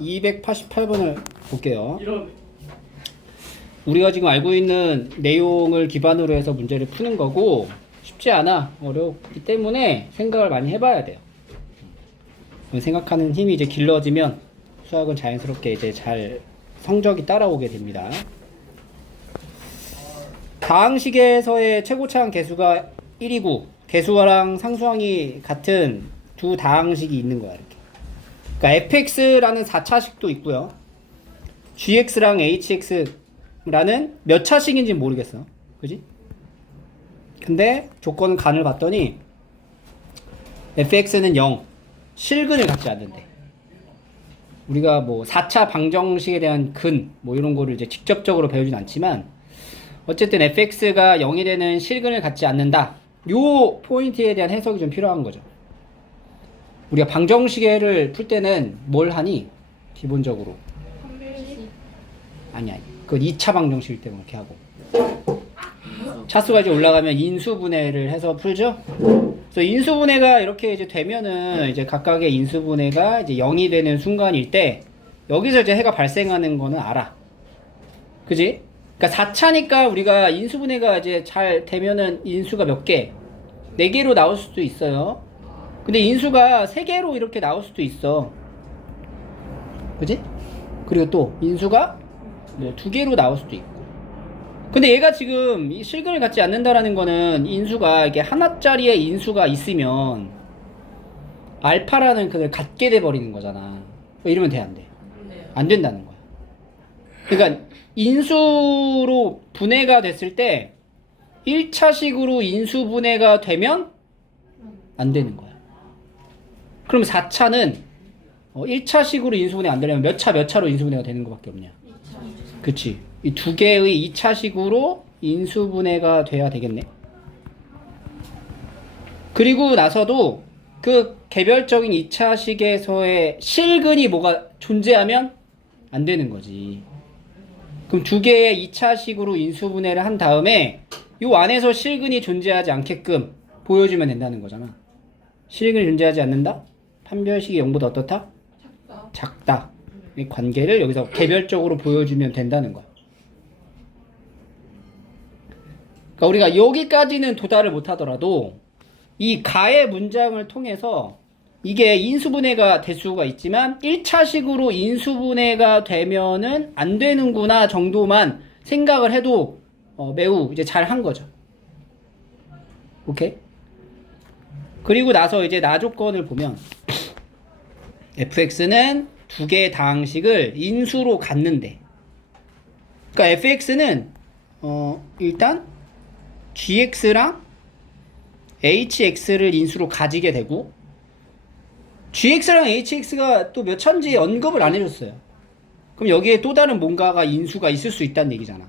288번을 볼게요. 우리가 지금 알고 있는 내용을 기반으로 해서 문제를 푸는 거고 쉽지 않아. 어렵기 때문에 생각을 많이 해봐야 돼요. 생각하는 힘이 이제 길러지면 수학은 자연스럽게 이제 잘 성적이 따라오게 됩니다. 다항식에서의 최고차항 개수가 1이고 개수랑 상수항이 같은 두 다항식이 있는 거야. 이렇게. 그러니까 fx라는 4차식도 있고요. gx랑 hx라는 몇 차식인지 모르겠어. 그지? 근데 조건 간을 봤더니 fx는 0, 실근을 갖지 않는데. 우리가 뭐 4차 방정식에 대한 근, 뭐 이런 거를 이제 직접적으로 배우진 않지만 어쨌든 fx가 0이 되는 실근을 갖지 않는다. 요 포인트에 대한 해석이 좀 필요한 거죠. 우리가 방정식을 풀 때는 뭘 하니? 기본적으로. 아니야. 그건 2차 방정식일 때 그렇게 하고. 차수가 이제 올라가면 인수분해를 해서 풀죠? 그래서 인수분해가 이렇게 이제 되면은 이제 각각의 인수분해가 이제 0이 되는 순간일 때 여기서 이제 해가 발생하는 거는 알아. 그지? 그러니까 4차니까 우리가 인수분해가 이제 잘 되면은 인수가 몇 개? 4개로 나올 수도 있어요. 근데 인수가 3개로 이렇게 나올 수도 있어. 그지? 그리고 또 인수가 뭐 2개로 나올 수도 있고. 근데 얘가 지금 이 실근을 갖지 않는다라는 거는 인수가 이게 하나짜리의 인수가 있으면 알파라는 그걸 갖게 돼 버리는 거잖아. 이러면 돼, 안 돼? 안 된다는 거야. 그러니까 인수로 분해가 됐을 때 1차식으로 인수 분해가 되면 안 되는 거야. 그럼 4차는 1차식으로 인수 분해 안 되려면 몇 차로 인수 분해가 되는 것밖에 없냐? 그치? 이 두 개의 2차식으로 인수 분해가 돼야 되겠네. 그리고 나서도 그 개별적인 2차식에서의 실근이 뭐가 존재하면 안 되는 거지. 그럼 두 개의 2차식으로 인수분해를 한 다음에 이 안에서 실근이 존재하지 않게끔 보여주면 된다는 거잖아. 실근이 존재하지 않는다? 판별식이 0보다 어떻다? 작다. 이 관계를 여기서 개별적으로 보여주면 된다는 거야. 그러니까 우리가 여기까지는 도달을 못하더라도 이 가의 문장을 통해서 이게 인수분해가 될 수가 있지만 1차식으로 인수분해가 되면은 안 되는구나 정도만 생각을 해도 매우 이제 잘 한 거죠. 오케이? 그리고 나서 이제 나조건을 보면 fx는 두 개의 다항식을 인수로 갖는데, 그러니까 fx는 일단 gx랑 hx를 인수로 가지게 되고 gx랑 hx가 또 몇 차인지 언급을 안 해줬어요. 그럼 여기에 또 다른 뭔가가 인수가 있을 수 있다는 얘기잖아.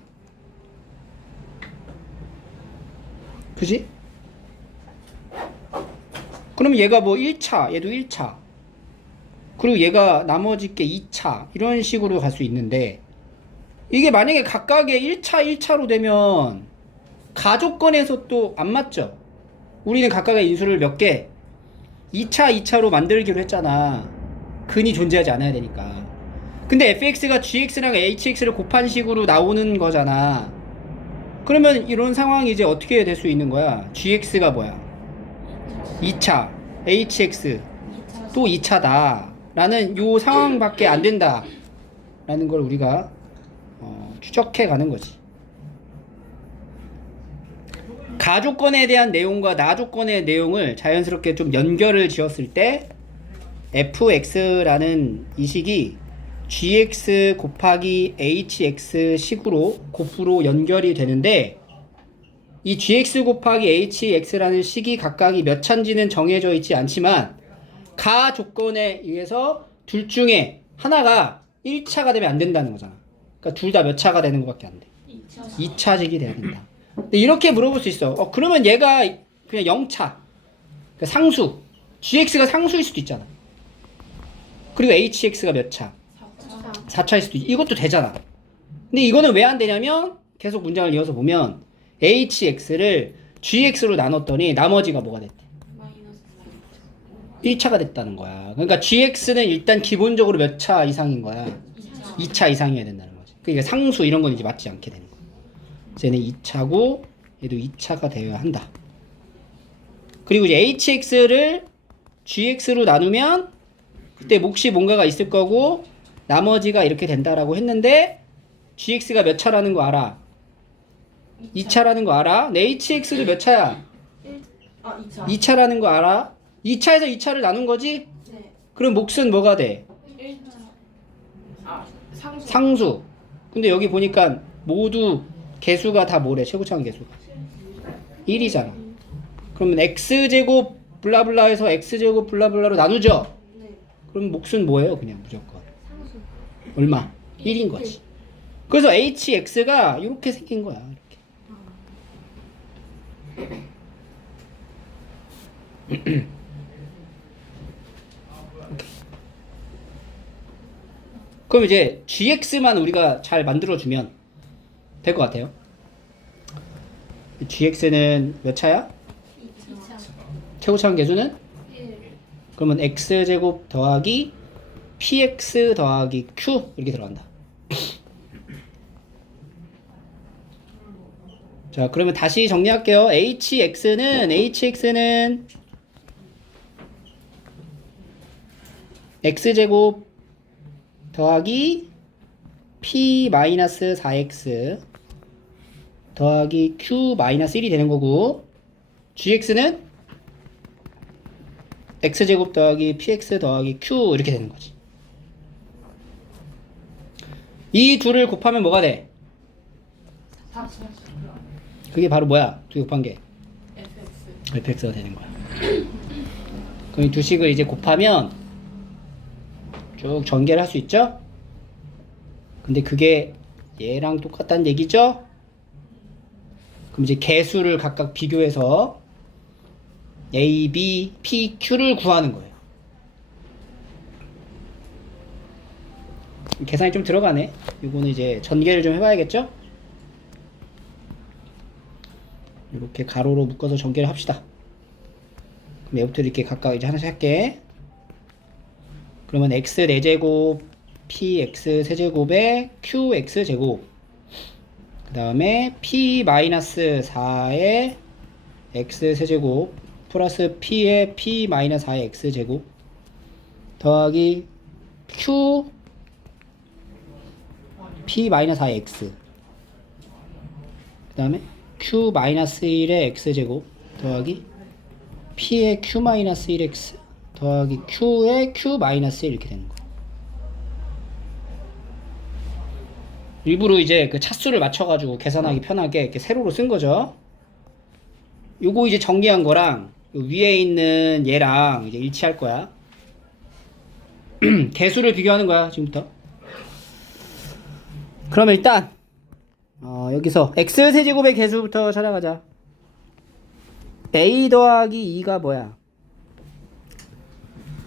그지? 그럼 얘가 뭐 1차, 얘도 1차. 그리고 얘가 나머지 게 2차. 이런 식으로 갈 수 있는데 이게 만약에 각각의 1차로 되면 가조건에서 또 안 맞죠? 우리는 각각의 인수를 몇 개? 2차로 만들기로 했잖아. 근이 존재하지 않아야 되니까. 근데 fx가 gx랑 hx를 곱한 식으로 나오는 거잖아. 그러면 이런 상황이 이제 어떻게 될 수 있는 거야? gx가 뭐야? 2차, hx 또 2차다 라는 요 상황밖에 안 된다 라는 걸 우리가 추적해 가는 거지. 가조건에 대한 내용과 나조건의 내용을 자연스럽게 좀 연결을 지었을 때 fx라는 이 식이 gx 곱하기 hx 식으로 곱으로 연결이 되는데 이 gx 곱하기 hx라는 식이 각각이 몇 차인지는 정해져 있지 않지만 가조건에 의해서 둘 중에 하나가 1차가 되면 안 된다는 거잖아. 그러니까 둘 다 몇 차가 되는 것밖에 안 돼. 2차식이 돼야 된다. 근데 이렇게 물어볼 수 있어. 그러면 얘가 그냥 0차. 그러니까 상수. gx가 상수일 수도 있잖아. 그리고 hx가 몇 차? 4차일 수도 있지. 이것도 되잖아. 근데 이거는 왜 안 되냐면 계속 문장을 이어서 보면 hx를 gx로 나눴더니 나머지가 뭐가 됐대? 1차가 됐다는 거야. 그러니까 gx는 일단 기본적으로 몇 차 이상인 거야? 2차 이상이어야 된다는 거지. 그러니까 상수 이런 건 이제 맞지 않게 되는 거야. 그래서 얘는 2차고 얘도 2차가 되어야 한다. 그리고 이제 hx를 gx로 나누면 그때 몫이 뭔가가 있을 거고 나머지가 이렇게 된다라고 했는데 gx가 몇 차라는 거 알아? 2차라는 거 알아? 내 hx도 몇 차야? 2차. 2차라는 거 알아? 2차에서 2차를 나눈 거지? 네. 그럼 몫은 뭐가 돼? 1차. 상수. 상수. 근데 여기 보니까 모두 개수가 다 뭐래? 최고차원 개수가 1이잖아. 그러면 x제곱 블라블라에서 x제곱 블라블라로 나누죠? 네. 그럼 몫은 뭐예요? 그냥 무조건 상수. 얼마? 1인 거지. 그래서 hx가 이렇게 생긴 거야. 이렇게. 그럼 이제 gx만 우리가 잘 만들어주면 될 것 같아요. gx는 몇 차야? 2차. 최고차원 개수는? 1. 그러면 x제곱 더하기 px 더하기 q 이렇게 들어간다. 자, 그러면 다시 정리할게요. hx는 x제곱 더하기 p-4x 더하기 q-1이 되는 거고 gx는 x제곱 더하기 px 더하기 q 이렇게 되는 거지. 이 둘을 곱하면 뭐가 돼? 4. 그게 바로 뭐야? 두 개 곱한 게 fx. fx가 되는 거야. 그럼 이 두 식을 이제 곱하면 쭉 전개를 할 수 있죠? 근데 그게 얘랑 똑같다는 얘기죠? 그럼 이제 개수를 각각 비교해서 A, B, P, Q를 구하는 거예요. 계산이 좀 들어가네. 이거는 이제 전개를 좀 해봐야겠죠? 이렇게 가로로 묶어서 전개를 합시다. 그럼 얘부터 이렇게 각각 이제 하나씩 할게. 그러면 x 4제곱 px 세제곱에 qx 제곱 그 다음에 p-4의 x 세제곱 플러스 p의 p-4의 x 제곱 더하기 q p-4의 x 그 다음에 q-1의 x 제곱 더하기 p의 q-1의 x 더하기 q의 q-1 이렇게 되는 거야. 일부러 이제 그 차수를 맞춰가지고 계산하기 편하게 이렇게 세로로 쓴 거죠. 요거 이제 정리한 거랑 요 위에 있는 얘랑 이제 일치할 거야. 개수를 비교하는 거야, 지금부터. 그러면 일단 여기서 x세제곱의 개수부터 찾아가자. a 더하기 2가 뭐야?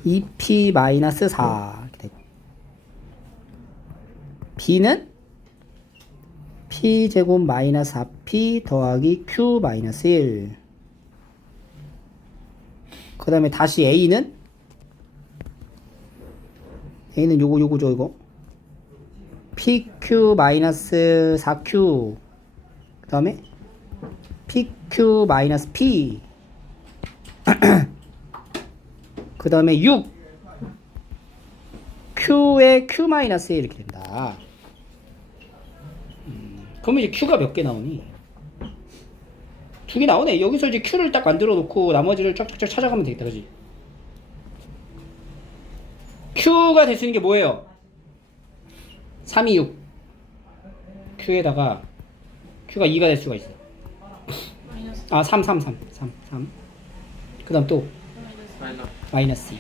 2p-4 이렇게 되고 b는 p제곱 마이너스 4p 더하기 q-1 그 다음에 다시 a는 요거죠 이거 pq-4q 그 다음에 pq-p 그 다음에 6 q의 q-1 이렇게 된다. 그러면 이제 q가 몇 개 나오니? 2개 나오네. 여기서 이제 q를 딱 만들어 놓고 나머지를 쫙쫙쫙 찾아가면 되겠다. 그지? q가 될 수 있는 게 뭐예요? 3, 2, 6 q에다가 q가 2가 될 수가 있어. 아 3 그 다음 또 마이너스 2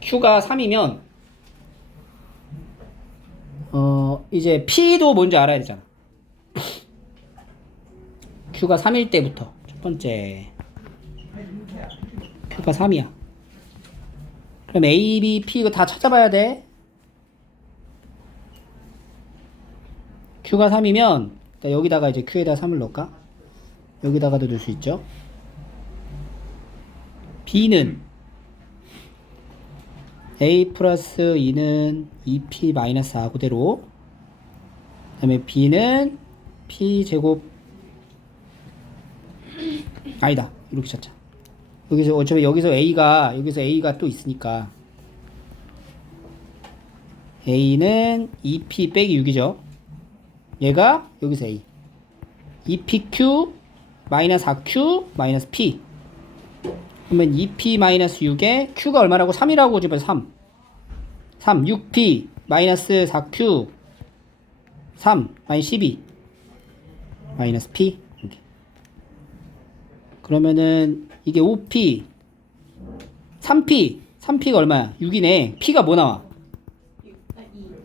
q가 3이면 이제 p도 뭔지 알아야 되잖아. q가 3일 때부터 첫 번째 q가 3이야. 그럼 a, b, p 이거 다 찾아봐야 돼. q가 3이면 여기다가 이제 q에다 3을 넣을까? 여기다가도 넣을 수 있죠. B는 A 플러스 2는 2P 마이너스 4 그대로. 그 다음에 B는 P 제곱 아니다 이렇게 찾자. 여기서 어차피 여기서 A가 또 있으니까 A는 2P 빼기 6이죠. 얘가 여기서 A 2PQ 마이너스 4Q 마이너스 P. 그러면 2P 마이너스 6에 Q가 얼마라고? 3이라고 집어서 3 6P 마이너스 4Q 3 마이너스 12 마이너스 P. 이렇게. 그러면은 이게 5P 3P가 얼마야? 6이네. P가 뭐 나와?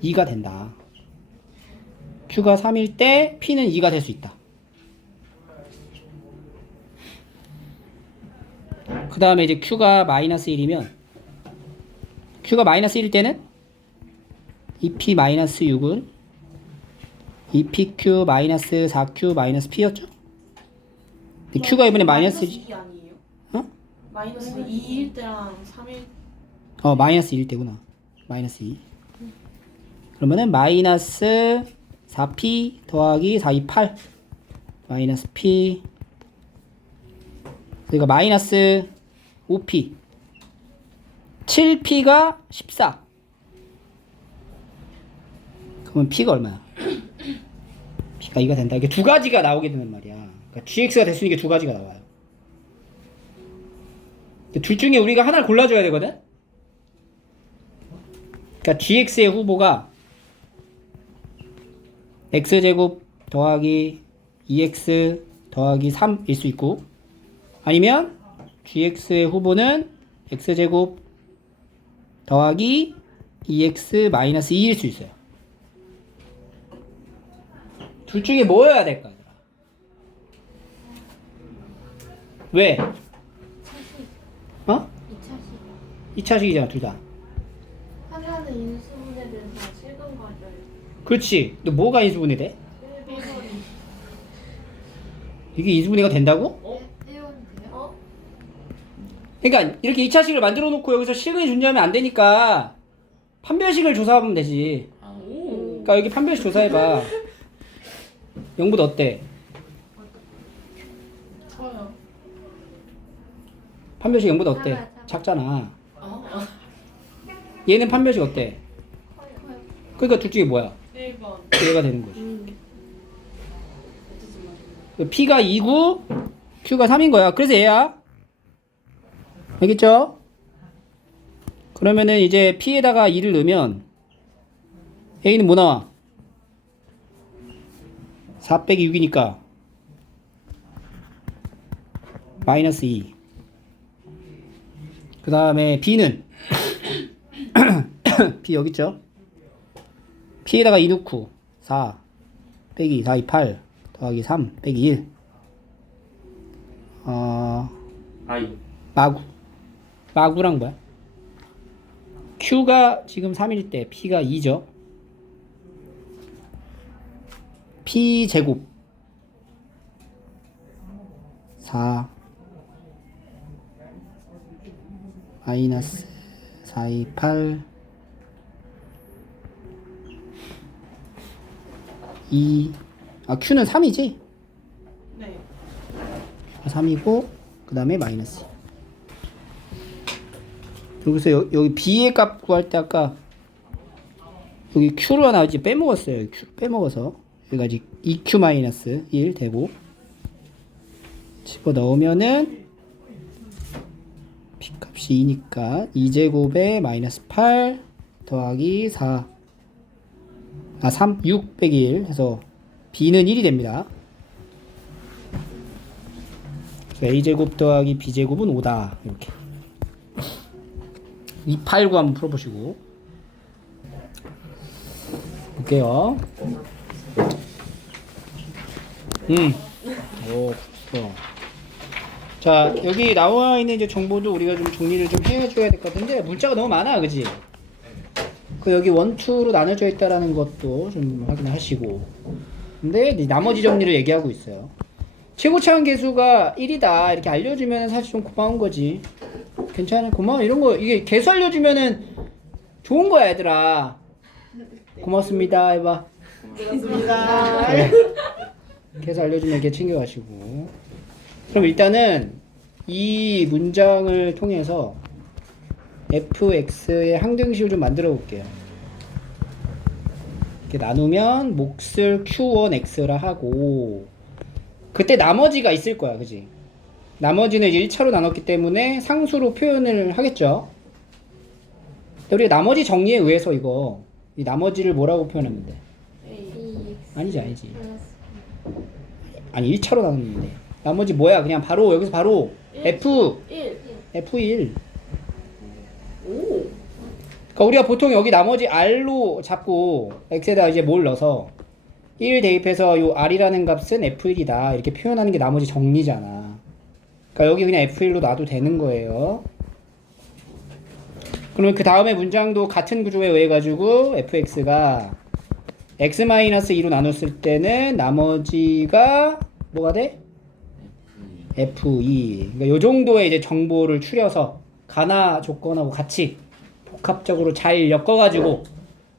2가 된다. Q가 3일 때 P는 2가 될 수 있다. 그 다음에 이제 Q가 마이너스 1이면 Q가 마이너스 1일 때는 2P 마이너스 6은 2PQ 마이너스 4Q 마이너스 P였죠? 근데 Q가 이번에 마이너스지? 2 아니에요? 어? 마이너스 2일 때랑 3일 마이너스 1일 때구나. 마이너스 2. 그러면은 마이너스 4P 더하기 4, 2, 8 마이너스 P. 그러니까 마이너스 5P 7P가 14. 그러면 P가 얼마야? P가 2가 된다. 이게 두 가지가 나오게 되는 말이야. 그러니까 GX가 될 수 있는 게 두 가지가 나와요. 둘 중에 우리가 하나를 골라줘야 되거든? 그러니까 GX의 후보가 X제곱 더하기 2X 더하기 3일 수 있고, 아니면 GX의 후보는 X제곱 더하기 2X 마이너스 2일 수 있어요. 둘 중에 뭐여야 될까? 왜? 어? 2차식이잖아, 둘 다. 하나는 인수분해 돼서 실근 과절 그렇지. 너 뭐가 인수분해 돼? 1번이 이게 인수분해가 된다고? 1번인데요? 그러니까 이렇게 2차식을 만들어 놓고 여기서 실근이 존재하면 안 되니까 판별식을 조사하면 되지. 그러니까 여기 판별식 조사해봐. 0보다 어때? 저요. 판별식 0보다 어때? 작아요. 작잖아. 어? 얘는 판별식 어때? 그러니까 둘 중에 뭐야? 1번. 얘가 되는 거지. P가 2고 Q가 3인 거야. 그래서 얘야. 알겠죠? 그러면은 이제 P에다가 2를 넣으면 A는 뭐 나와? 4 빼기 6이니까 마이너스 2. 그 다음에 B는 B 여기 있죠? P에다가 2 넣고 4 빼기 4, 2, 8 더하기 3 빼기 1. 마구랑 뭐야? Q가 지금 3일 때 P가 2죠. P 제곱 4 마이너스 4, 2, 8 2. Q는 3이지? 네. 3이고 그 다음에 마이너스. 여기서 여기 B의 값 구할 때 아까 여기 Q로 하나 이제 빼먹었어요. Q 빼먹어서 여기가 이제 2Q 마이너스 1 되고 집어넣으면은 B 값이 2니까 2제곱에 마이너스 8 더하기 4 3 6 빼기 1 해서 B는 1이 됩니다. A제곱 더하기 B제곱은 5다. 이렇게 289 한번 풀어보시고 볼게요. 오, 좋어. 자, 여기 나와 있는 이제 정보도 우리가 좀 정리를 좀 해줘야 될 것 같은데 문자가 너무 많아, 그지? 그 여기 원투로 나눠져 있다라는 것도 좀 확인하시고. 근데 나머지 정리를 얘기하고 있어요. 최고차항 계수가 1이다 이렇게 알려주면 사실 좀 고마운 거지. 괜찮아, 고마워. 이런 거 이게 계수 알려주면은 좋은 거야 얘들아. 고맙습니다 해봐. 고맙습니다. 네. 계수 알려주면 이렇게 챙겨가시고. 그럼 일단은 이 문장을 통해서 fx의 항등식을 좀 만들어 볼게요. 이렇게 나누면 몫을 q1x라 하고, 그때 나머지가 있을 거야, 그지? 나머지는 이제 1차로 나눴기 때문에 상수로 표현을 하겠죠. 우리가 나머지 정리에 의해서 이거 이 나머지를 뭐라고 표현하면 돼? 아니지. 아니 1차로 나눴는데 나머지 뭐야? 그냥 바로 여기서 바로 F1. 그러니까 우리가 보통 여기 나머지 R로 잡고 X에다 이제 뭘 넣어서 1 대입해서 요 R이라는 값은 F1이다 이렇게 표현하는 게 나머지 정리잖아. 그러니까 여기 그냥 F1로 놔도 되는 거예요. 그러면 그 다음에 문장도 같은 구조에 의해 가지고 fx가 x-2로 나눴을 때는 나머지가 뭐가 돼? f2. 그러니까 요 정도의 이제 정보를 추려서 가나 조건하고 같이 복합적으로 잘 엮어가지고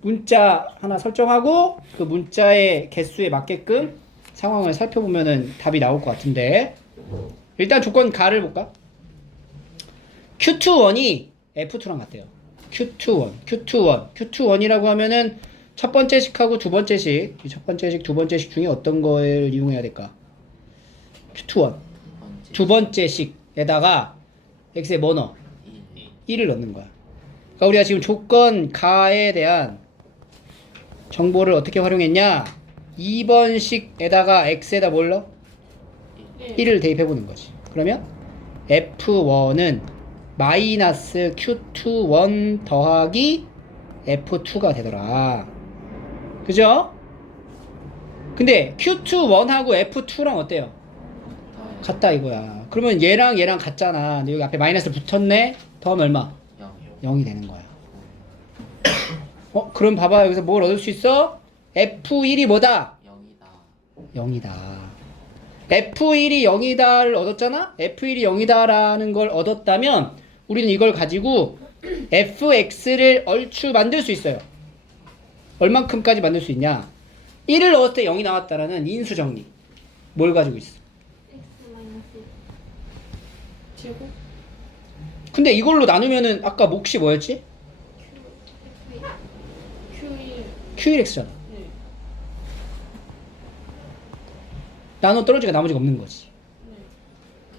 문자 하나 설정하고 그 문자의 개수에 맞게끔 상황을 살펴보면은 답이 나올 것 같은데, 일단 조건 가를 볼까? Q21이 F2랑 같대요. Q21이라고 하면은 첫 번째 식하고 두 번째 식, 이 첫 번째 식, 두 번째 식 중에 어떤 거를 이용해야 될까? Q21. 두 번째 식에다가 x에 뭐 넣어? 1을 넣는 거야. 그러니까 우리가 지금 조건 가에 대한 정보를 어떻게 활용했냐? 2번 식에다가 x에다 뭘 넣어? 1을 대입해 보는 거지. 그러면 F1은 마이너스 Q21 더하기 F2가 되더라. 그죠? 근데 Q21하고 F2랑 어때요? 같다 이거야. 그러면 얘랑 얘랑 같잖아. 근데 여기 앞에 마이너스 붙었네? 더하면 얼마? 0이 되는 거야. 그럼 봐봐. 여기서 뭘 얻을 수 있어? F1이 뭐다? 0이다. F1이 0이다를 얻었잖아? F1이 0이다라는 걸 얻었다면 우리는 이걸 가지고 fx를 얼추 만들 수 있어요. 얼만큼까지 만들 수 있냐? 1을 넣었을 때 0이 나왔다라는 인수정리. 뭘 가지고 있어? 제곱? 근데 이걸로 나누면은 아까 몫이 뭐였지? Q1. Q1x잖아. 네. 나눠 떨어지가 나머지가 없는 거지.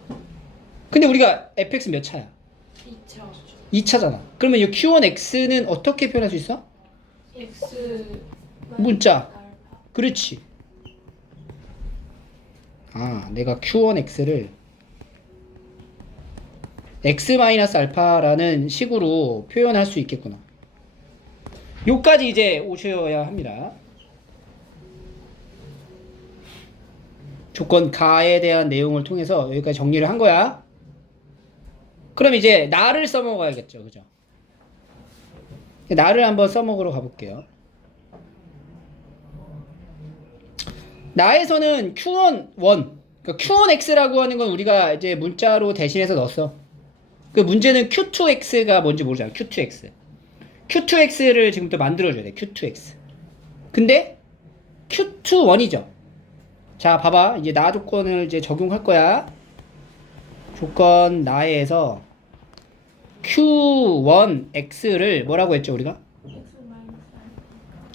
네. 근데 우리가 fx 몇 차야? 2차. 2차잖아. 그러면 이 q1x는 어떻게 표현할 수 있어? X. 문자. 그렇지. 아, 내가 q1x를 x-알파라는 식으로 표현할 수 있겠구나. 요까지 이제 오셔야 합니다. 조건 가에 대한 내용을 통해서 여기까지 정리를 한 거야. 그럼 이제 나를 써먹어야겠죠. 그죠? 나를 한번 써먹으러 가볼게요. 나에서는 Q1, 그러니까 Q1X라고 하는 건 우리가 이제 문자로 대신해서 넣었어. 그 문제는 Q2X가 뭔지 모르잖아. Q2X. Q2X를 지금부터 만들어줘야 돼. Q2X. 근데 Q21이죠. 자, 봐봐. 이제 나 조건을 이제 적용할 거야. 조건 나에서 Q1X를 뭐라고 했죠, 우리가?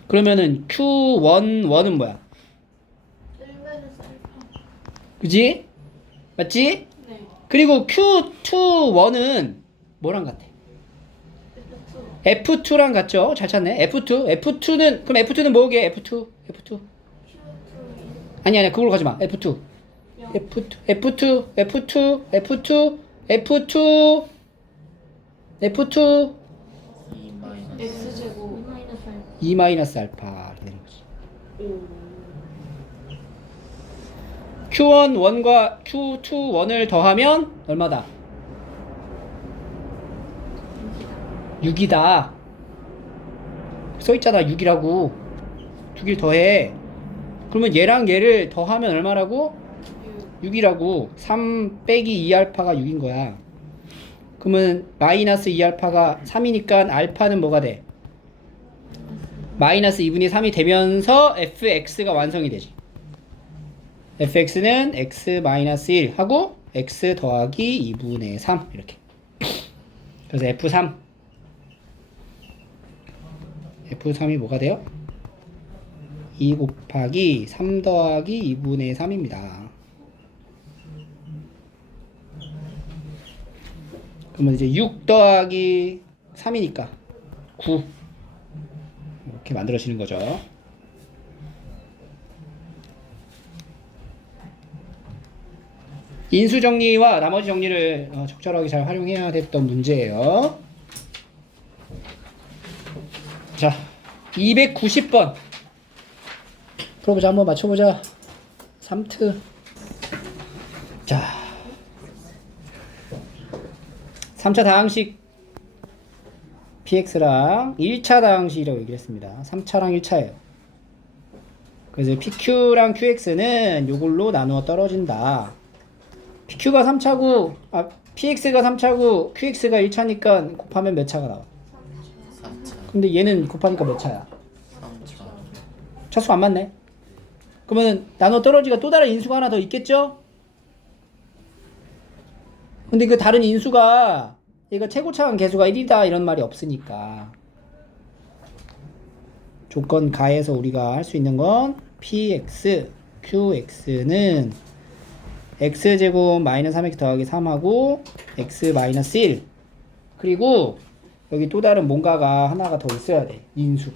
그러면은 Q11은 뭐야? 1-알파. 그지? 맞지? 네. 그리고 Q21은 뭐랑 같아? F2랑 같죠? 잘 찾네. F2는 그럼 F2는 뭐게? F2. Q2. 아니야. 그걸로 가지 마. F2. F2. X제곱. 2-알파 되는 거지. 오. Q11과 Q21을 더하면 얼마다? 6이다. 써있잖아. 6이라고. 6일 더해. 그러면 얘랑 얘를 더하면 얼마라고? 6이라고. 3 빼기 2알파가 6인 거야. 그러면 마이너스 2알파가 3이니까 알파는 뭐가 돼? 마이너스 2분의 3이 되면서 fx가 완성이 되지. fx는 x 마이너스 1 하고 x 더하기 2분의 3 이렇게. 그래서 F3이 뭐가 돼요? 2 곱하기 3 더하기 2분의 3입니다. 그러면 이제 6 더하기 3이니까 9 이렇게 만들어지는 거죠. 인수 정리와 나머지 정리를 적절하게 잘 활용해야 됐던 문제예요. 자, 290번 풀어보자. 한번 맞춰보자. 3트. 자, 3차 다항식 px랑 1차 다항식이라고 얘기를 했습니다. 3차랑 1차예요. 그래서 pq랑 qx는 요걸로 나누어 떨어진다. pq가 3차고 px가 3차고 qx가 1차니까 곱하면 몇 차가 나와? 4차. 근데 얘는 곱하니까 몇 차야? 3차. 차수 안 맞네. 그러면 나눠 떨어지가 또 다른 인수가 하나 더 있겠죠? 근데 그 다른 인수가 얘가 최고차항 계수가 1이다 이런 말이 없으니까 조건 가에서 우리가 할 수 있는 건 px, qx는 x제곱 마이너스 3x 더하기 3하고 x 마이너스 1 그리고 여기 또 다른 뭔가가 하나가 더 있어야 돼. 인수.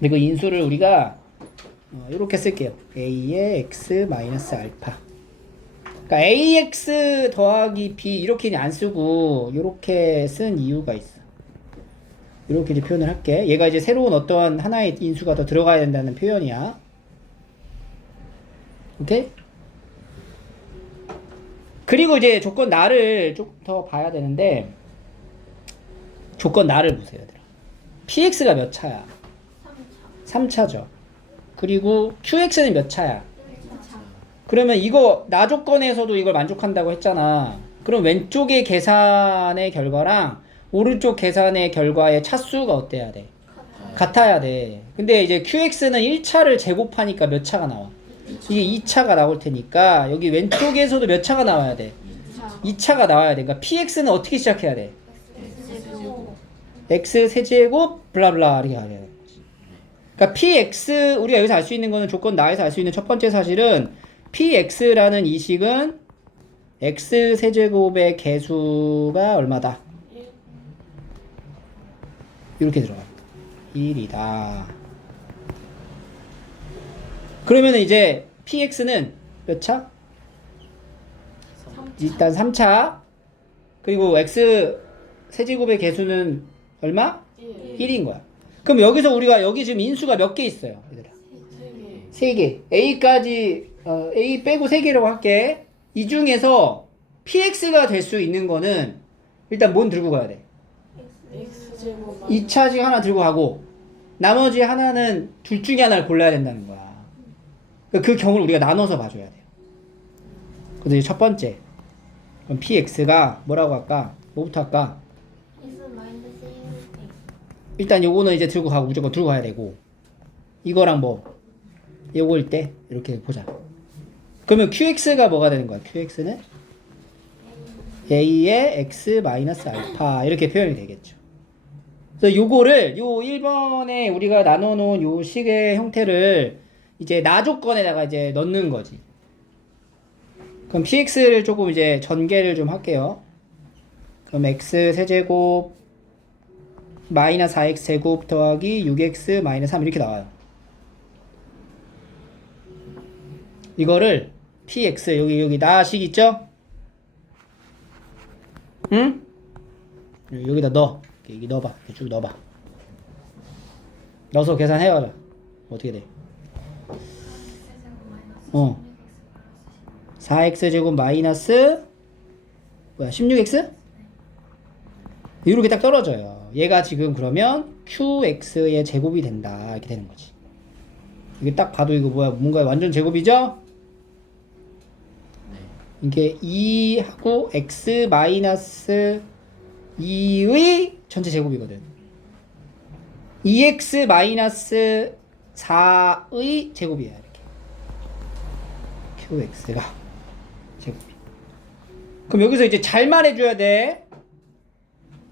근데 그 인수를 우리가 이렇게 쓸게요. a의 x 마이너스 알파. 그러니까 ax 더하기 b 이렇게는 안 쓰고 이렇게 쓴 이유가 있어. 이렇게 이제 표현을 할게. 얘가 이제 새로운 어떠한 하나의 인수가 더 들어가야 된다는 표현이야. 오케이? 그리고 이제 조건 나를 좀 더 봐야 되는데 조건 나를 보세요. 얘들아. px가 몇 차야? 3차죠. 그리고 qx는 몇 차야? 그러면 이거 나 조건에서도 이걸 만족한다고 했잖아. 그럼 왼쪽의 계산의 결과랑 오른쪽 계산의 결과의 차수가 어때야 돼? 같아야 돼. 근데 이제 qx는 1차를 제곱하니까 몇 차가 나와? 이게 2차가 나올 테니까 여기 왼쪽에서도 몇 차가 나와야 돼? 2차가 나와야 돼. 그러니까 px는 어떻게 시작해야 돼? x 세제곱 블라블라 이렇게 가야 돼. 그러니까 px 우리가 여기서 알 수 있는 거는 조건 나에서 알 수 있는 첫 번째 사실은 px라는 이 식은 x 세제곱의 개수가 얼마다? 이렇게 들어가. 1이다. 그러면 이제 px는 몇 차? 일단 3차. 그리고 x 세제곱의 개수는 얼마? 1인 거야. 그럼 여기서 우리가 여기 지금 인수가 몇 개 있어요? 얘들아. 3개. a까지 a 빼고 3개라고 할게. 이 중에서 px가 될 수 있는 거는 일단 뭔 들고 가야 돼? x제곱 2차식 하나 들고 가고 나머지 하나는 둘 중에 하나를 골라야 된다는 거야. 그 경우를 우리가 나눠서 봐줘야 돼요. 그래서 이제 첫 번째 그럼 px가 뭐라고 할까? 뭐부터 할까? 일단 요거는 이제 들고 가고 무조건 들고 가야 되고 이거랑 뭐 요거일 때 이렇게 보자. 그러면 qx가 뭐가 되는 거야? qx는 a의 x 마이너스 알파 이렇게 표현이 되겠죠. 그래서 요거를 요 1번에 우리가 나눠 놓은 요 식의 형태를 이제 나 조건에다가 이제 넣는 거지. 그럼 px를 조금 이제 전개를 좀 할게요. 그럼 x 세제곱 마이너스 4x 제곱 더하기 6x 마이너스 3 이렇게 나와요. 이거를 px 여기 나식 있죠? 응? 여기다 넣어. 여기 넣어봐. 이렇게 쭉 넣어봐. 넣어서 계산해봐라. 어떻게 돼? 4x 제곱 마이너스 뭐야 16x? 이렇게 딱 떨어져요. 얘가 지금 그러면 qx의 제곱이 된다 이렇게 되는 거지. 이게 딱 봐도 이거 뭐야 뭔가 완전 제곱이죠? 이게 2하고 x 마이너스 2의 전체 제곱이거든. 2x 마이너스 4의 제곱이야. 이렇게 qx가 제곱이. 그럼 여기서 이제 잘 말해줘야 돼.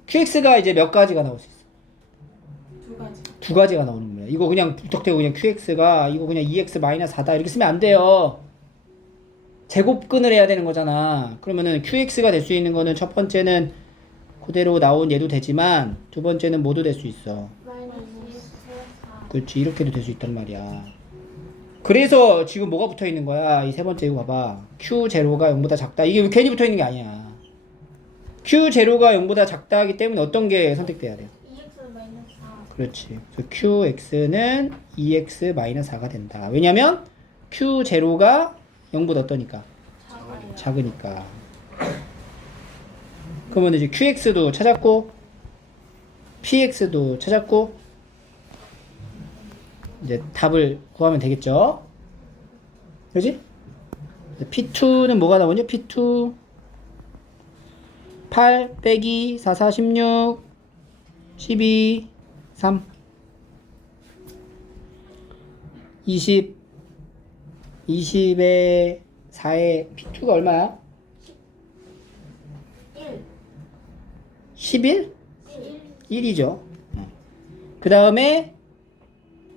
qx가 이제 몇 가지가 나올 수 있어? 두 가지. 두 가지가 나오는 거야. 이거 그냥 부탁되고 그냥 qx가 이거 그냥 2x 마이너스 4다 이렇게 쓰면 안 돼요. 제곱근을 해야 되는 거잖아. 그러면은 qx가 될 수 있는 거는 첫 번째는 그대로 나온 얘도 되지만 두 번째는 뭐도 될 수 있어. 그렇지, 이렇게도 될 수 있단 말이야. 그래서 지금 뭐가 붙어 있는 거야? 이 세 번째 이거 봐봐. q0가 0보다 작다. 이게 왜 괜히 붙어 있는 게 아니야. q0가 0보다 작다 하기 때문에 어떤 게 선택돼야 돼요? 2x 마이너스 4. 그렇지. 그래서 qx는 2x 마이너스 4가 된다. 왜냐면 q0가 0보다 어떠니까? 작아요. 작으니까. 그러면 이제 qx도 찾았고 px도 찾았고 이제 답을 구하면 되겠죠? 그지? p2는 뭐가 나오냐? p2 8 빼기 4, 4, 16 12 3 20 20에 4에 p2가 얼마야? 1. 11? 1. 1이죠. 그 다음에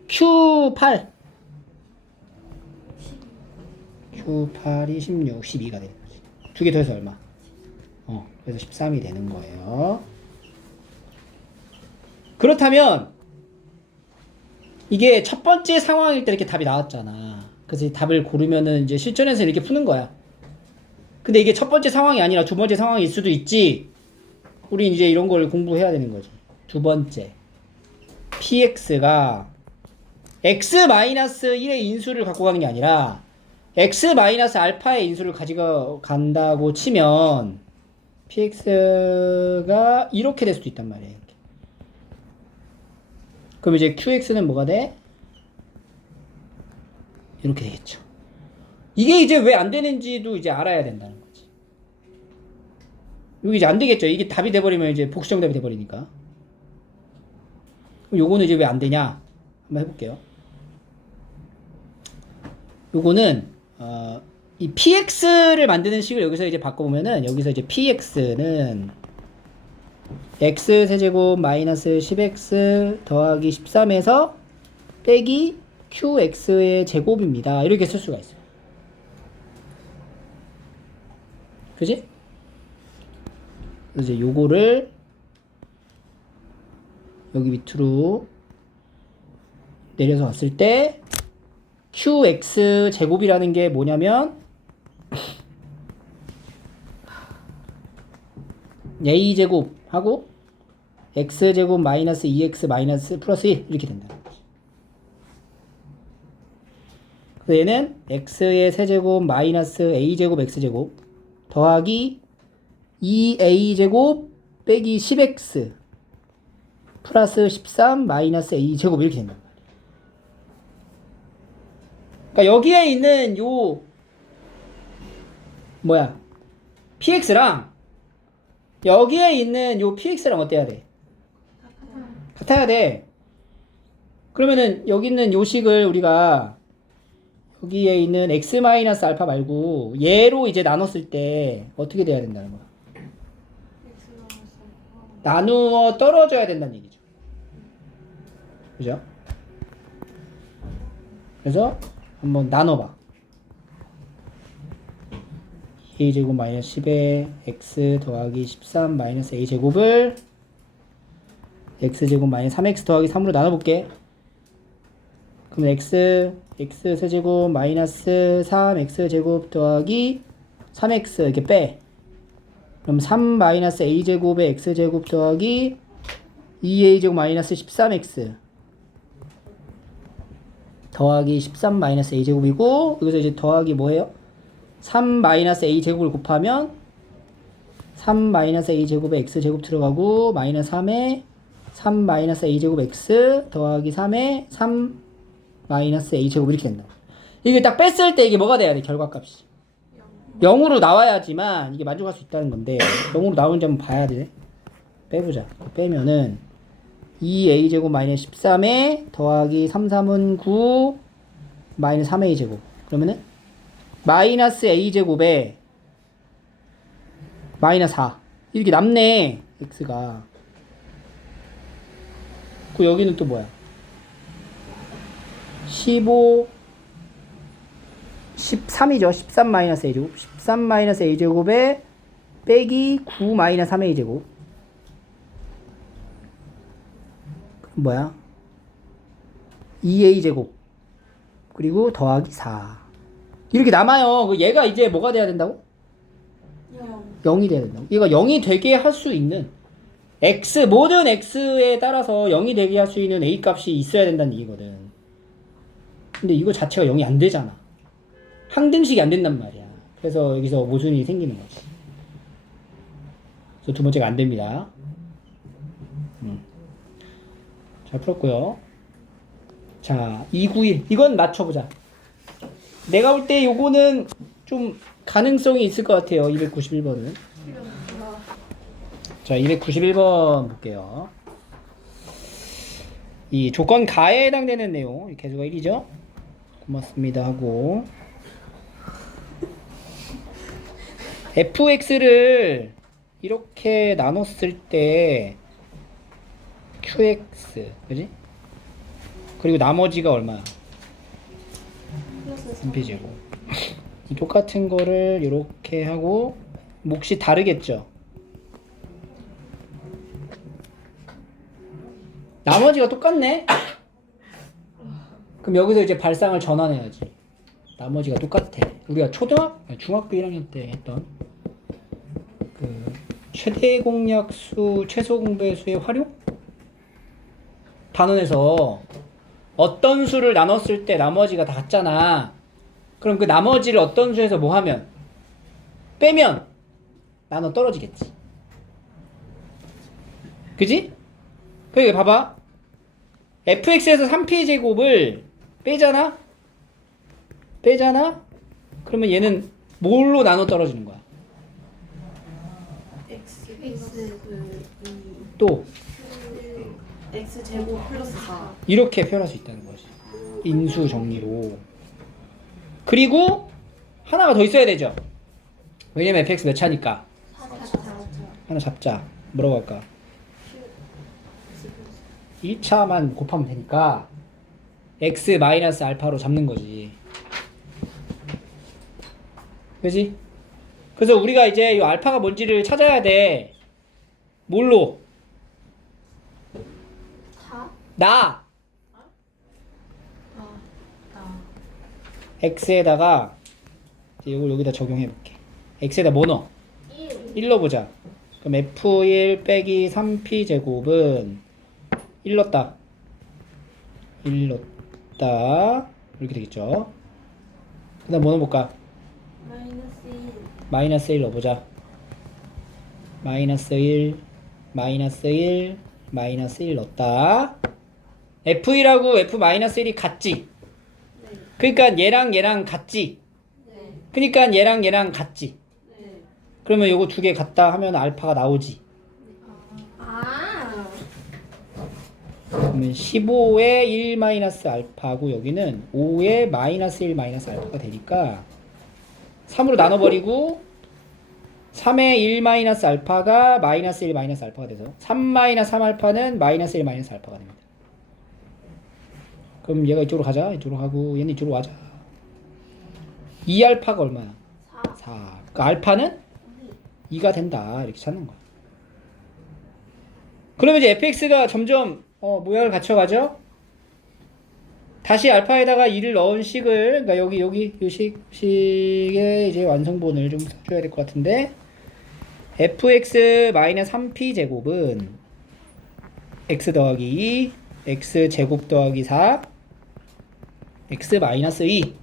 Q8 Q8이 16, 12가 되는 거지. 두 개 더해서 얼마? 그래서 13이 되는 거예요. 그렇다면 이게 첫 번째 상황일 때 이렇게 답이 나왔잖아. 그래서 이 답을 고르면은 이제 실전에서 이렇게 푸는 거야. 근데 이게 첫 번째 상황이 아니라 두 번째 상황일 수도 있지. 우리 이제 이런 걸 공부해야 되는 거지. 두 번째. px가 x-1의 인수를 갖고 가는 게 아니라 x-알파의 인수를 가지고 간다고 치면 px가 이렇게 될 수도 있단 말이에요. 이렇게. 그럼 이제 qx는 뭐가 돼? 이렇게 되겠죠. 이게 이제 왜 안 되는지도 이제 알아야 된다는 거지. 이게 이제 안 되겠죠. 이게 답이 돼버리면 이제 복수정답이 돼버리니까. 그럼 요거는 이제 왜 안 되냐? 한번 해볼게요. 요거는 이 px를 만드는 식을 여기서 이제 바꿔보면은 여기서 이제 px는 x 세제곱 마이너스 10x 더하기 13에서 빼기 qx의 제곱입니다. 이렇게 쓸 수가 있어요. 그지? 이제 요거를 여기 밑으로 내려서 왔을 때 qx 제곱이라는 게 뭐냐면 a 제곱하고 x 제곱 마이너스 2x 마이너스 플러스 1 이렇게 된다. 그래서 얘는 x의 세제곱 마이너스 a 제곱 x 제곱 더하기 2a 제곱 빼기 10x 플러스 13 마이너스 a 제곱 이렇게 된다. 그러니까 여기에 있는 요 뭐야 px랑 여기에 있는 요 px랑 어때야 돼? 같아야 돼. 그러면은 여기 있는 요 식을 우리가 여기에 있는 x-알파 말고 얘로 이제 나눴을 때 어떻게 돼야 된다는 거야? 나누어 떨어져야 된다는 얘기죠. 그죠? 그래서 한번 나눠봐. a제곱 마이너스 10에 x 더하기 13 마이너스 a제곱을 x제곱 마이너스 3x 더하기 3으로 나눠볼게. 그럼 x 세제곱 마이너스 3x제곱 더하기 3x 이렇게 빼. 그럼 3 마이너스 a제곱에 x제곱 더하기 2a제곱 마이너스 13x 더하기 13 마이너스 a제곱이고 여기서 이제 더하기 뭐예요? 3 마이너스 a제곱을 곱하면 3 마이너스 a제곱에 x제곱 들어가고 마이너스 3에 3 마이너스 a제곱 x 더하기 3에 3 마이너스 a제곱 이렇게 된다. 이게 딱 뺐을 때 이게 뭐가 돼야 돼? 결과값이 0으로 나와야지만 이게 만족할 수 있다는 건데 0으로 나오는지 한번 봐야 돼. 빼보자. 빼면은 2a제곱 마이너스 13에 더하기 3, 3은 9 마이너스 3a제곱. 그러면은 마이너스 a제곱에 마이너스 4 이렇게 남네 x가. 그 여기는 또 뭐야? 15 13이죠. 13 마이너스 a제곱. 13 마이너스 a제곱에 빼기 9 마이너스 3a제곱. 뭐야? 2a제곱. 그리고 더하기 4. 이렇게 남아요. 그 얘가 이제 뭐가 돼야 된다고? 0이 돼야 된다고. 얘가 0이 되게 할 수 있는 x, 모든 x에 따라서 0이 되게 할 수 있는 a 값이 있어야 된다는 얘기거든. 근데 이거 자체가 0이 안 되잖아. 항등식이 안 된단 말이야. 그래서 여기서 모순이 생기는 거지. 그래서 두 번째가 안 됩니다. 잘 풀었고요. 자, 291. 이건 맞춰보자. 내가 볼 때 요거는 좀 가능성이 있을 것 같아요. 291번은. 자, 291번 볼게요. 이 조건 가에 해당되는 내용. 개수가 1이죠? 고맙습니다 하고 fx를 이렇게 나눴을 때 qx 그지? 그리고 나머지가 얼마야? 3p제곱. 똑같은 거를 이렇게 하고 몫이 다르겠죠? 나머지가 똑같네? 그럼 여기서 이제 발상을 전환해야지. 나머지가 똑같아. 우리가 중학교 1학년 때 했던 그 최대 공약수, 최소 공배수의 활용? 단원에서 어떤 수를 나눴을 때 나머지가 다 같잖아. 그럼 그 나머지를 어떤 수에서 뭐 하면? 빼면 나눠 떨어지겠지. 그지? 그러니까 봐봐. fx에서 3p제곱을 빼잖아? 그러면 얘는 뭘로 나눠 떨어지는 거야? x 또 x 제곱 플러스 4. 이렇게 표현할 수 있다는 거지. 인수 정리로. 그리고 하나가 더 있어야 되죠. 왜냐면 fx 몇 차니까. 하나 잡자. 뭐라고 할까? 1차만 곱하면 되니까 x 마이너스 알파로 잡는 거지. 그지? 그래서 우리가 이제 이 알파가 뭔지를 찾아야 돼. 뭘로? 나! x에다가 이걸 여기다 적용해 볼게. x에다 뭐 넣어? 1 넣어보자. 그럼 f1 빼기 3p 제곱은 1 넣었다. 1 넣었다. 이렇게 되겠죠. 그 다음 뭐 넣어볼까? 마이너스 1 넣어보자. 마이너스 1 넣었다. f1하고 f-1이 같지? 그러니까 얘랑 같지? 그러니까 얘랑 같지? 그러면 요거 두 개 같다 하면 알파가 나오지. 그러면 15에 1 마이너스 알파고 여기는 5에 마이너스 1 마이너스 알파가 되니까 3으로 나눠버리고 3에 1 마이너스 알파가 마이너스 1 마이너스 알파가 돼서 3 마이너스 3 알파는 마이너스 1 마이너스 알파가 됩니다. 그럼 얘가 이쪽으로 가자. 이쪽으로 가고 얘는 이쪽으로 와자. 2 알파가 얼마야? 4. 그러니까 알파는 2가 된다. 이렇게 찾는 거야. 그러면 이제 fx가 점점 모양을 갖춰가죠. 다시 알파에다가 2를 넣은 식을, 그러니까 여기 이 식의 이제 완성본을 좀 써줘야 될 것 같은데, fx-3p 제곱은 x 더하기 2, x 제곱 더하기 4, x 마이너스 2.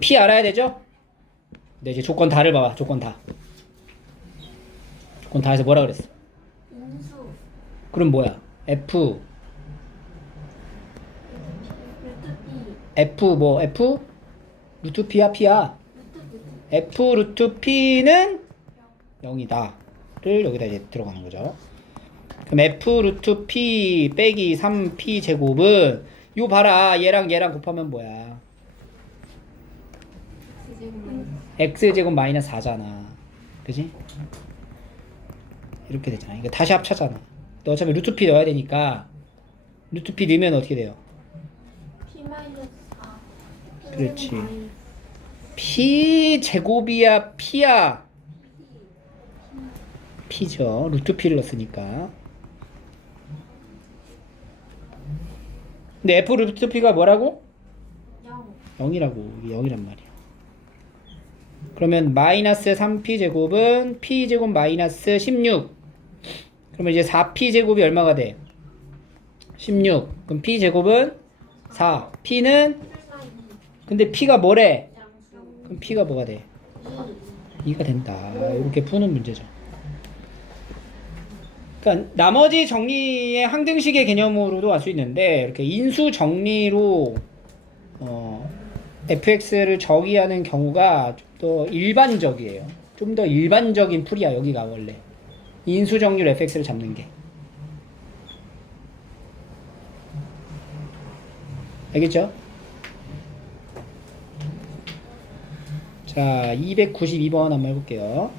p 알아야 되죠? 네, 이제 조건 다를 봐봐. 조건 다. 조건 다에서 뭐라 그랬어? 그럼 뭐야? f 뭐 f 루트 p야 p야. f 루트 p는 0이다를 여기다 이제 들어가는 거죠. 그럼 f 루트 p 빼기 3p 제곱은 요 봐라 얘랑 얘랑 곱하면 뭐야? x 제곱 마이너스 4잖아. 그지? 이렇게 되잖아. 이거 다시 합차잖아. 너 어차피 루트 p 넣어야 되니까 루트 p 넣으면 어떻게 돼요? P 마이너스 4. 그렇지. p 제곱이야 p야? p죠. 루트 p를 넣었으니까. 근데 f 루트 p가 뭐라고? 0. 0이라고. 이게 0이란 말이야. 그러면 마이너스 3p 제곱은 p 제곱 마이너스 16. 그러면 이제 4p 제곱이 얼마가 돼? 16. 그럼 p 제곱은 4. p는 근데 p가 뭐래? 그럼 p가 뭐가 돼? 2가 된다. 이렇게 푸는 문제죠. 그러니까 나머지 정리의 항등식의 개념으로도 알 수 있는데 이렇게 인수 정리로 fx를 정의하는 경우가 좀 더 일반적이에요. 좀 더 일반적인 풀이야 여기가 원래. 인수 정리로 fx를 잡는 게. 알겠죠? 자, 292번 한번 해볼게요.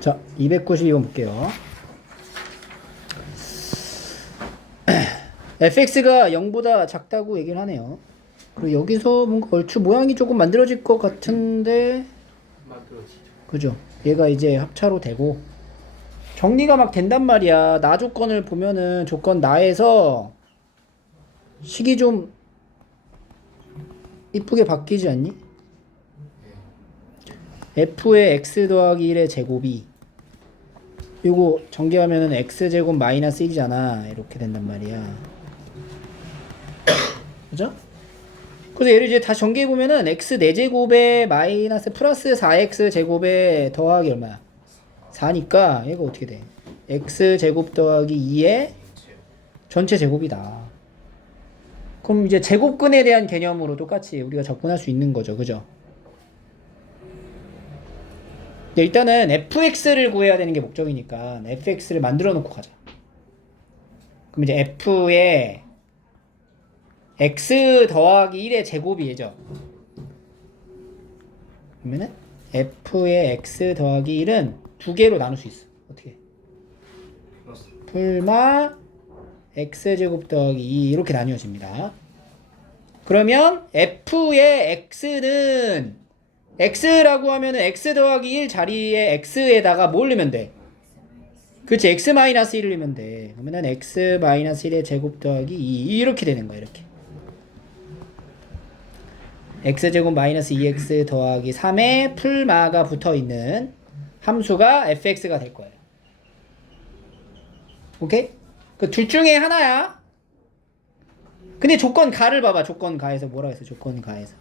자, 292번 볼게요. fx가 0보다 작다고 얘기를 하네요. 그리고 여기서 뭔가 얼추 모양이 조금 만들어질 것 같은데, 그죠? 얘가 이제 합차로 되고, 정리가 막 된단 말이야. 나 조건을 보면은 조건 나에서 식이 좀 이쁘게 바뀌지 않니? f의 x 더하기 1의 제곱이 요거 전개하면은 x제곱 마이너스 1이잖아. 이렇게 된단 말이야. 그죠? 그래서 얘를 이제 다시 전개해보면은 x 4제곱에 마이너스 플러스 4x 제곱에 더하기 얼마야? 4니까 얘가 어떻게 돼? x제곱 더하기 2의 전체 제곱이다. 그럼 이제 제곱근에 대한 개념으로 똑같이 우리가 접근할 수 있는 거죠. 그죠? 네, 일단은 fx를 구해야 되는 게 목적이니까 fx를 만들어 놓고 가자. 그럼 이제 f의 x 더하기 1의 제곱이 얘죠. 그러면은 f의 x 더하기 1은 두 개로 나눌 수 있어. 어떻게? 풀마 x제곱 더하기 2 이렇게 나뉘어집니다. 그러면 f의 x는 x라고 하면은 x 더하기 1 자리에 x에다가 뭘 넣으면 돼? 그치, x-1을 넣으면 돼. 그러면은 x-1의 제곱 더하기 2 이렇게 되는 거야. 이렇게 x제곱 마이너스 2x 더하기 3에 풀마가 붙어있는 함수가 fx가 될 거예요. 오케이? 그 둘 중에 하나야. 근데 조건 가를 봐봐. 조건 가에서 뭐라고 했어? 조건 가에서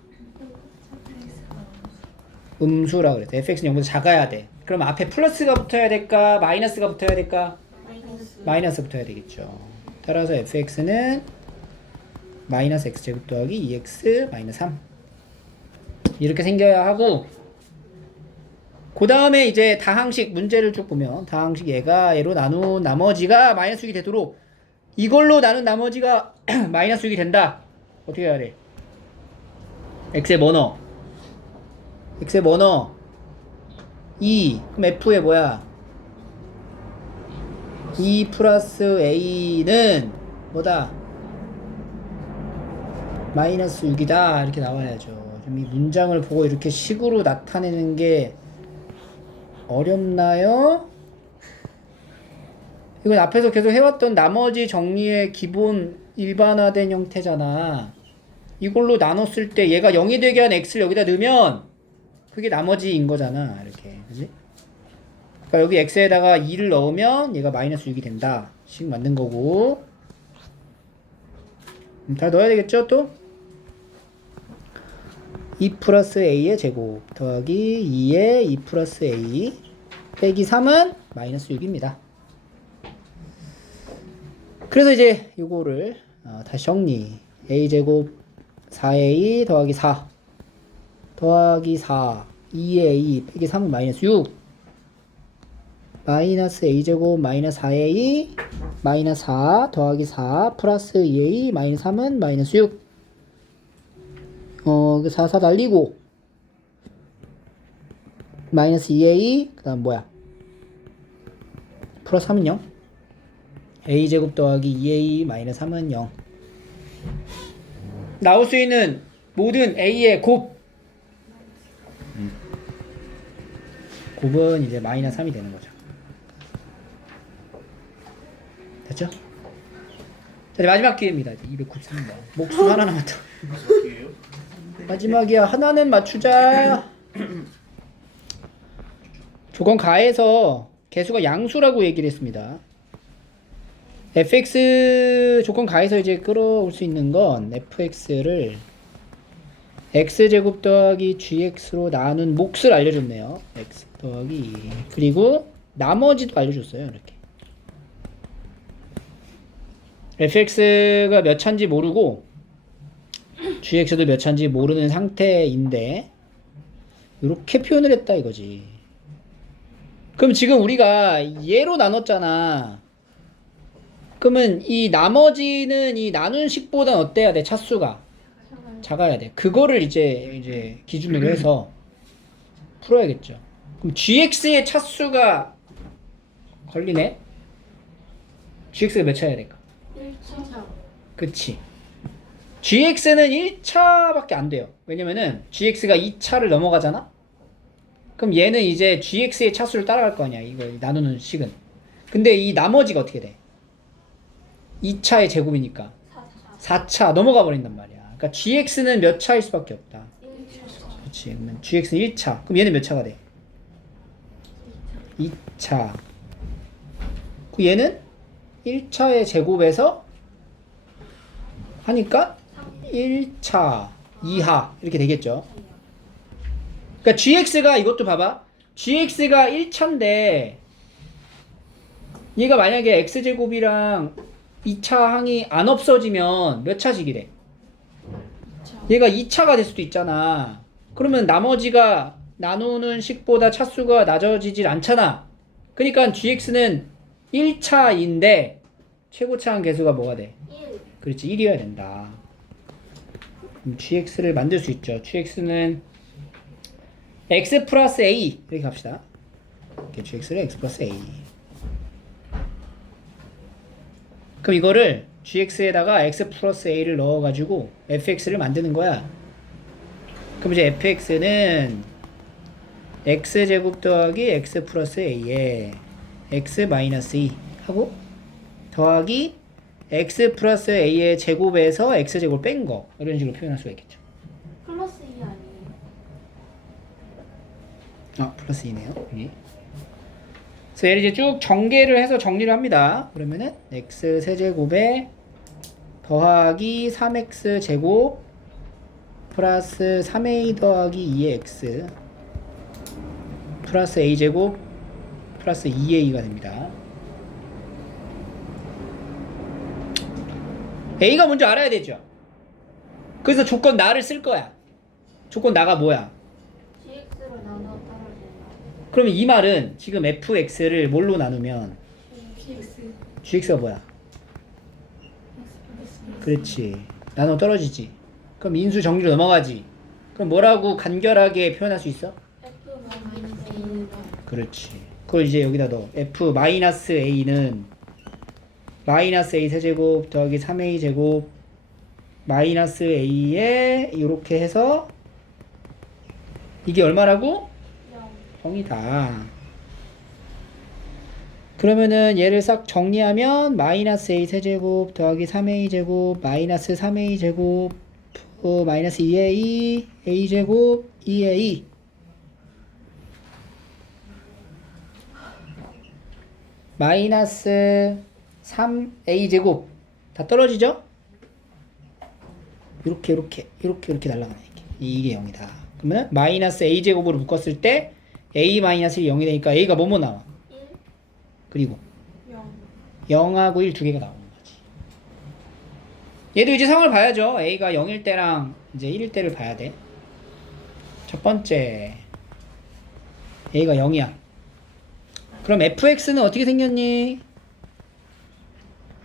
음수라 그랬어. fx는 0보다 작아야 돼. 그럼 앞에 플러스가 붙어야 될까? 마이너스가 붙어야 될까? 마이너스 붙어야 되겠죠. 따라서 fx는 마이너스 x제곱 더하기 2x 마이너스 3 이렇게 생겨야 하고, 그 다음에 이제 다항식 문제를 쭉 보면 다항식 얘로 나눈 나머지가 마이너스 6이 되도록 이걸로 나눈 나머지가 마이너스 6이 된다. 어떻게 해야 돼? x에 뭐 넣어? x에 뭐 넣어? 2. 그럼 f에 뭐야? 2 플러스 a는 뭐다? 마이너스 6이다. 이렇게 나와야죠. 좀 이 문장을 보고 이렇게 식으로 나타내는 게 어렵나요? 이건 앞에서 계속 해왔던 나머지 정리의 기본 일반화된 형태잖아. 이걸로 나눴을 때 얘가 0이 되게 한 x를 여기다 넣으면 그게 나머지인 거잖아. 이렇게. 그지? 그러니까 여기 x에다가 2를 넣으면 얘가 마이너스 6이 된다. 식 만든 거고. 다 넣어야 되겠죠, 또? 2 플러스 a의 제곱 더하기 2의 2 플러스 a 빼기 3은 마이너스 6입니다. 그래서 이제 요거를 다시 정리. a제곱 4a 더하기 4 더하기 4 2a 빼기 3은 마이너스 6 마이너스 a제곱 마이너스 4a 마이너스 4 더하기 4 플러스 2a 마이너스 3은 마이너스 6 그 4 날리고 마이너스 2a 그 다음 뭐야 플러스 3은 0 a제곱 더하기 2a 마이너스 3은 0 나올 수 있는 모든 a의 곱은 이제 마이너스 3이 되는 거죠. 됐죠? 자, 이제 마지막 기회입니다. 293번. 목숨 하나 남았다. 마지막이야. 하나는 맞추자. 조건 가에서 개수가 양수라고 얘기를 했습니다. fx 조건 가에서 이제 끌어올 수 있는 건 fx를 x제곱 더하기 gx로 나눈 몫을 알려줬네요. x 더하기 2. 그리고 나머지도 알려줬어요. 이렇게 fx가 몇 차인지 모르고 gx도 몇 차인지 모르는 상태인데 이렇게 표현을 했다 이거지. 그럼 지금 우리가 얘로 나눴잖아. 그러면 이 나머지는 이 나눈 식보단 어때야 돼? 차수가 작아야 돼. 그거를 이제 기준으로 해서 풀어야겠죠. 그럼 gx의 차수가 걸리네? gx가 몇 차야 될까? 1차. 그치. gx는 1차밖에 안 돼요. 왜냐면은 gx가 2차를 넘어가잖아? 그럼 얘는 이제 gx의 차수를 따라갈 거 아니야. 이거 나누는 식은. 근데 이 나머지가 어떻게 돼? 2차의 제곱이니까 4차 넘어가 버린단 말이야. 그러니까 gx는 몇 차일 수밖에 없다. 1차. 그렇지. 그러면 gx는 1차. 그럼 얘는 몇 차가 돼? 2차. 그 얘는 1차의 제곱에서 하니까 1차 이하 이렇게 되겠죠. 그러니까 gx가 이것도 봐봐. gx가 1차인데 얘가 만약에 x제곱이랑 2차 항이 안 없어지면 몇 차식이 돼? 얘가 2차가 될 수도 있잖아. 그러면 나머지가 나누는 식보다 차수가 낮아지질 않잖아. 그러니까 gx는 1차인데 최고차항 개수가 뭐가 돼? 1. 그렇지, 1이어야 된다. gx를 만들 수 있죠. gx는 x 플러스 a 이렇게 갑시다. 이렇게 gx를 x 플러스 a. 그럼 이거를 gx에다가 x 플러스 a를 넣어가지고 fx를 만드는 거야. 그럼 이제 fx는 x제곱 더하기 x 플러스 a에 x 마이너스 2 하고 더하기 x 플러스 a의 제곱에서 x제곱 뺀 거. 이런 식으로 표현할 수가 있겠죠. 플러스 2 아니에요? 플러스 2네요. 여기. 그래서 얘를 이제 쭉 전개를 해서 정리를 합니다. 그러면은 x 세제곱에 더하기 3x 제곱 플러스 3a 더하기 2의 x 플러스 a 제곱 플러스 2a가 됩니다. a가 먼저 알아야 되죠. 그래서 조건 나를 쓸 거야. 조건 나가 뭐야? gx로 나눠 떨어진다. 그러면 이 말은 지금 fx를 뭘로 나누면 gx. gx가 뭐야? 그렇지. 나눠 떨어지지. 그럼 인수 정리로 넘어가지. 그럼 뭐라고 간결하게 표현할 수 있어? f 마이너스 a는 그렇지. 그걸 이제 여기다 넣어. f 마이너스 a는 마이너스 a 세제곱 더하기 3a 제곱 마이너스 a에 이렇게 해서 이게 얼마라고? 0이다. 그러면은 얘를 싹 정리하면 마이너스 a 세제곱 더하기 3a 제곱 마이너스 3a 제곱 마이너스 2a a 제곱 2a 마이너스 3a 제곱 다 떨어지죠? 이렇게 날아가네. 이게 0이다. 그러면 마이너스 a 제곱으로 묶었을 때 a 마이너스 1이 0이 되니까 a가 뭐뭐 나와? 1. 그리고 0. 0하고 1 두 개가 나오는 거지. 얘도 이제 상황을 봐야죠. a가 0일 때랑 이제 1일 때를 봐야 돼. 첫 번째 a가 0이야. 그럼 fx는 어떻게 생겼니?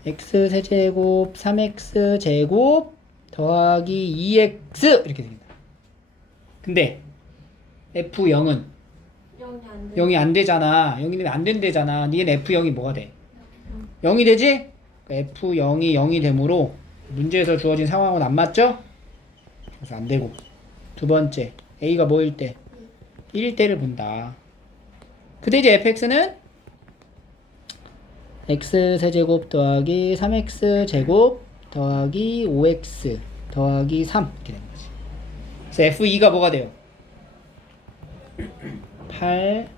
x 세제곱 3x 제곱 더하기 2x 이렇게 생긴다. 근데 f0은 0이 안 돼. 0이 안 되잖아. 0이 되면 안 된대잖아. 니는 f0이 뭐가 돼? 0이 되지? f0이 0이 되므로 문제에서 주어진 상황은 안 맞죠? 그래서 안 되고. 두 번째, a가 뭐일 때? 1일 때를 본다. 근데 이제 fx는 x 세제곱 더하기 3x 제곱 더하기 5x 더하기 3 이렇게 되는 거지. 그래서 f2가 뭐가 돼요? 8,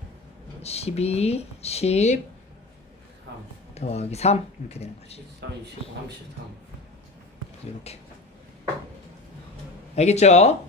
12, 10 3, 더하기 3 이렇게 되는 거지. 14, 25, 33. 이렇게. 알겠죠?